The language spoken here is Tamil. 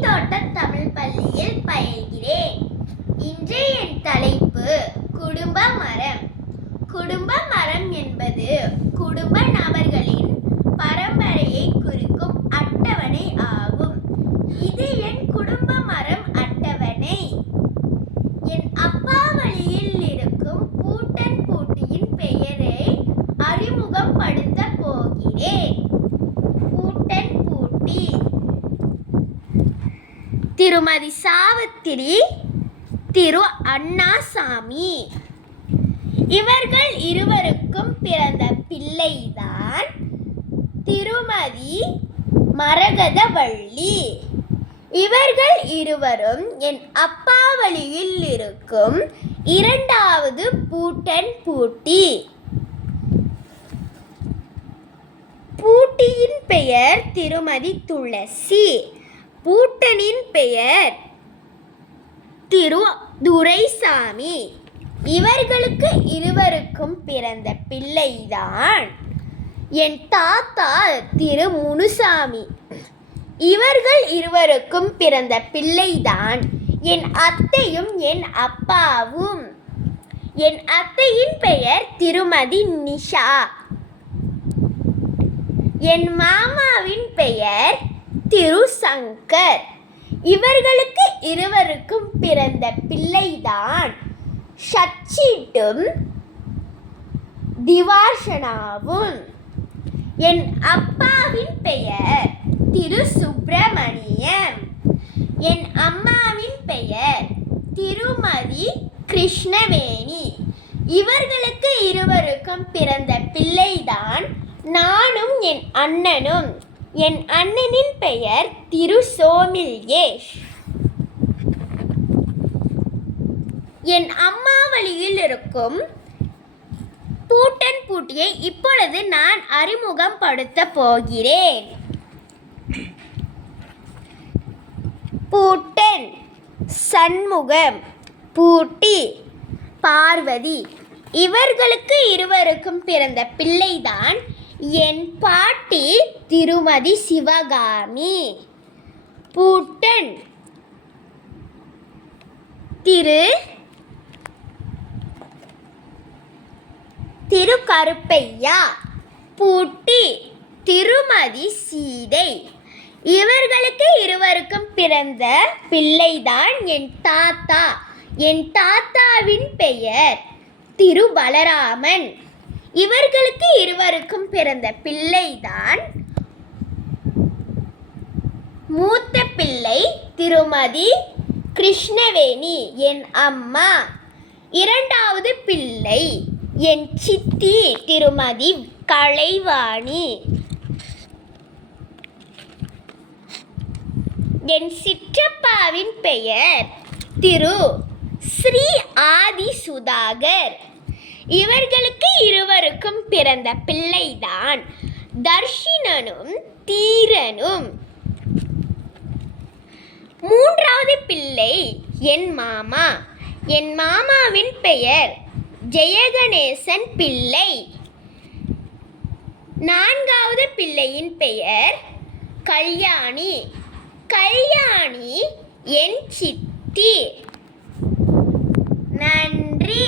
தோட்ட தமிழ் பள்ளியில் பயில்கிறேன். இன்றைய என் தலைப்பு குடும்ப மரம். குடும்ப மரம் என்பது குடும்ப நபர்களின் பரம்பரையை குறிக்கும் அட்டவணை ஆகும். இது என் குடும்ப மரம் அட்டவணை. என் அப்பா வழியில் இருக்கும் பூட்டன் பூட்டியின் பெயரை அறிமுகப்படுத்த போகிறேன். பூட்டன் பூட்டி திருமதி சாவித்திரி, திரு அண்ணாசாமி. இவர்கள் இருவருக்கும் பிறந்த பிள்ளைதான் திருமதி மரகதவள்ளி. இவர்கள் இருவரும் என் அப்பா வழியில் இருக்கும் இரண்டாவது பூட்டன் பூட்டி. பூட்டியின் பெயர் திருமதி துளசி. பூட்டனின் பெயர் திரு துரைசாமி. இவர்களுக்கு இருவருக்கும் பிறந்த பிள்ளைதான் என் தாத்தா திரு முனுசாமி. இவர்கள் இருவருக்கும் பிறந்த பிள்ளைதான் என் அத்தையும் என் அப்பாவும். என் அத்தையின் பெயர் திருமதி நிஷா. என் மாமாவின் பெயர் திரு சங்கர். இவர்களுக்கு இருவருக்கும் பிறந்த பிள்ளைதான் சச்சிட்டும் திவார்ஷனாவும். என் அப்பாவின் பெயர் திரு சுப்பிரமணியம். என் அம்மாவின் பெயர் திருமதி கிருஷ்ணவேணி. இவர்களுக்கு இருவருக்கும் பிறந்த பிள்ளைதான் நானும் என் அண்ணனும். என் அண்ணனின் பெயர் திரு சோமில்யேஷ். என் அம்மா வழியில் இருக்கும் பூட்டன் பூட்டியை இப்பொழுது நான் அறிமுகப்படுத்த போகிறேன். பூட்டன் சண்முகம், பூட்டி பார்வதி. இவர்களுக்கு இருவருக்கும் பிறந்த பிள்ளைதான் என் பாட்டி திருமதி சிவகாமி. பூட்டன் திரு கருப்பையா. பூட்டி திருமதி சீதை. இவர்களுக்கு இருவருக்கும் பிறந்த பிள்ளைதான் என் தாத்தா. என் தாத்தாவின் பெயர் திரு பலராமன். இவர்களுக்கு இருவருக்கும் பிறந்த பிள்ளைதான் மூத்த பிள்ளை திருமதி கிருஷ்ணவேணி, என் அம்மா. இரண்டாவது பிள்ளை என் சித்தி திருமதி கலைவாணி. என் சிற்றப்பாவின் பெயர் திரு ஸ்ரீ ஆதி சுதாகர். இவர்களுக்கு இருவருக்கும் பிறந்த பிள்ளைதான் தர்ஷினனும் தீரனும். மூன்றாவது பிள்ளை என் மாமா. என் மாமாவின் பெயர் ஜெயகணேசன் பிள்ளை. நான்காவது பிள்ளையின் பெயர் கல்யாணி. கல்யாணி என் சித்தி. நன்றி.